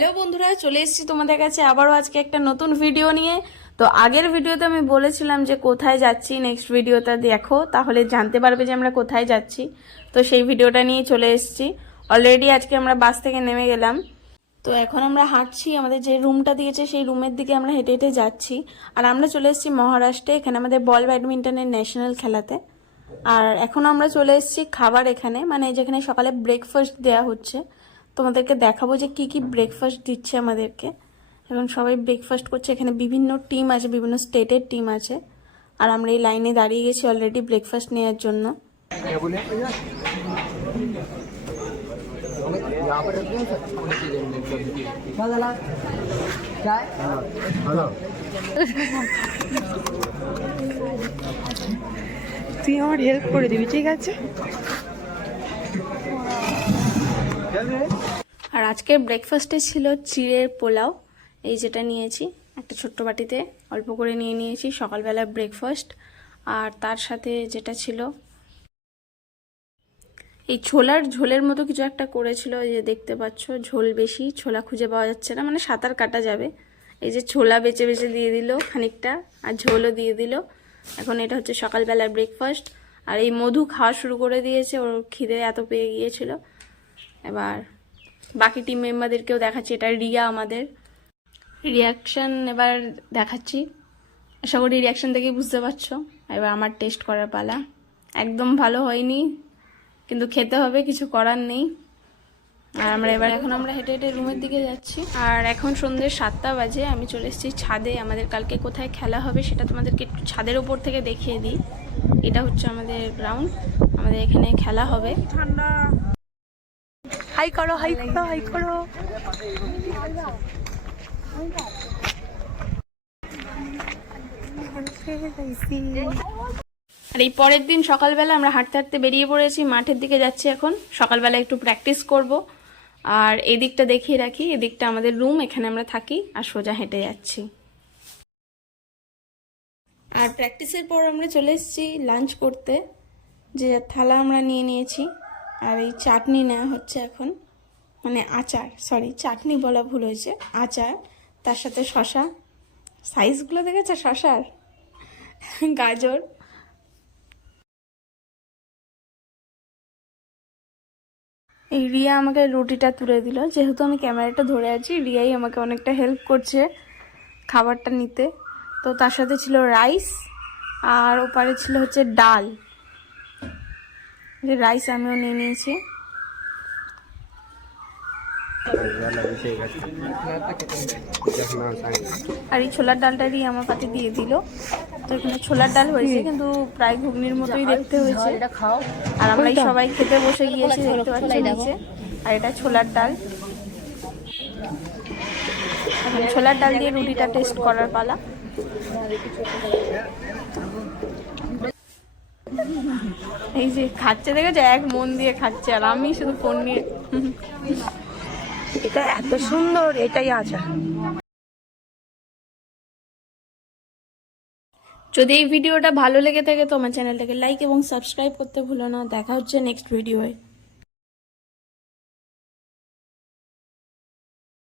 Hello বন্ধুরা, চলে এসেছি তোমাদের কাছে। আবারও আজকে একটা নতুন ভিডিও নিয়ে। তো আগের ভিডিওতে আমি বলেছিলাম যে কোথায় যাচ্ছি নেক্সট ভিডিওটা দেখো। তাহলে জানতে পারবে যে আমরা কোথায় যাচ্ছি। তো সেই ভিডিওটা নিয়ে চলে এসেছি। অলরেডি আজকে আমরা বাস থেকে নেমে গেলাম। তো এখন আমরা হাঁটছি, আমাদের যে রুমটা দিয়েছে, সেই রুমের দিকে আমরা হেঁটে হেঁটে যাচ্ছি। আর আমরা চলে এসেছি মহারাষ্ট্রে, এখানে আমাদের বল ব্যাডমিন্টনের ন্যাশনাল খেলাতে। আর এখন আমরা চলে এসেছি খাবার এখানে মানে যেখানে সকালে ব্রেকফাস্ট দেওয়া হচ্ছে। তোমাদেরকে দেখাবো যে কি কি ব্রেকফাস্ট দিচ্ছে আমাদেরকে। এবং সবাই ব্রেকফাস্ট করছে, এখানে বিভিন্ন টিম আছে, বিভিন্ন স্টেটের টিম আছে। আর আমরা এই লাইনে দাঁড়িয়ে গেছি অলরেডি ব্রেকফাস্ট নেওয়ার জন্য। তুই আমার হেল্প করে দিবি, ঠিক আছে? আর আজকের ব্রেকফাস্টে ছিল চিড়ের পোলাও। এই যেটা নিয়েছি, একটা ছোট্ট বাটিতে অল্প করে নিয়ে নিয়েছি সকালবেলা ব্রেকফাস্ট আর তার সাথে যেটা ছিল, এই ছোলার ঝোলের মতো কিছু একটা করেছিল, এই যে দেখতে পাচ্ছ, ঝোল বেশি, ছোলা খুঁজে পাওয়া যাচ্ছে না মানে সাঁতার কাটা যাবে। এই যে ছোলা বেচে বেচে দিয়ে দিল খানিকটা, আর ঝোলও দিয়ে দিল। এখন এটা হচ্ছে সকালবেলার ব্রেকফাস্ট আর এই মধু খাওয়া শুরু করে দিয়েছে, ওর খিদে এত পেয়ে গিয়েছিল। এবার বাকি টিম মেম্বারদেরকেও দেখাচ্ছি। এটা রিয়া আমাদের। রিয়াকশান এবার দেখাচ্ছি। আশা করি রিয়াকশান দেখেই বুঝতে পারছ। এবার আমার টেস্ট করার পালা। একদম ভালো হয়নি কিন্তু খেতে হবে কিছু করার নেই। আর আমরা এবার এখন আমরা হেঁটে হেঁটে রুমের দিকে যাচ্ছি। আর এখন সন্ধ্যে সাতটা বাজে আমি চলে এসেছি ছাদে। আমাদের কালকে কোথায় খেলা হবে সেটা তোমাদেরকে একটু ছাদের ওপর থেকে দেখিয়ে দিই। এটা হচ্ছে আমাদের গ্রাউন্ড আমাদের এখানে খেলা হবে। হাই করো হাই করো হাই করো। আর এই পরের দিন সকালবেলা আমরা হাঁটতে হাঁটতে বেরিয়ে পড়েছি, মাঠের দিকে যাচ্ছি এখন। সকালবেলা একটু প্র্যাকটিস করব। আর এদিকটা দেখিয়ে রাখি, এদিকটা আমাদের রুম এখানে আমরা থাকি আর সোজা হেঁটে যাচ্ছি। আর প্র্যাকটিসের পর আমরা চলে এসেছি লাঞ্চ করতে। যে থালা আমরা নিয়ে নিয়েছি। আর এই চাটনি নেওয়া হচ্ছে এখন মানে আচার সরি চাটনি বলা ভুল হয়েছে, আচার, তার সাথে শশা। সাইজগুলো দেখেছে? শশার? গাজর। এই রিয়া আমাকে রুটিটা তুলে দিল। যেহেতু আমি ক্যামেরাটা ধরে আছি, রিয়াই আমাকে অনেকটা হেল্প করছে খাবারটা নিতে। তো তার সাথে ছিল রাইস আর ওপারে ছিল হচ্ছে ডাল। রাইস আমিও নিয়ে নিয়েছি। আর এই ছোলার ডালটা দিয়ে আমার পাতে দিয়ে দিল। তো এখানে ছোলার ডাল হয়েছে কিন্তু প্রায় ঘুগনির মতোই দেখতে হয়েছে। আর আমরা সবাই খেতে বসে গিয়েছি দেখতে পাচ্ছি নিচে। আর এটা ছোলার ডাল। ছোলার ডাল দিয়ে রুটিটা টেস্ট করার পালা। এই যে খাচ্ছে দেখেছ? এক মন দিয়ে খাচ্ছে আর আমি শুধু ফোন নিয়ে। এটা এত সুন্দর এটাই আচার যদি এই ভিডিওটা ভালো লেগে থাকে তো আমার চ্যানেলটাকে লাইক এবং সাবস্ক্রাইব করতে ভুলো না। দেখা হচ্ছে নেক্সট ভিডিওয়ে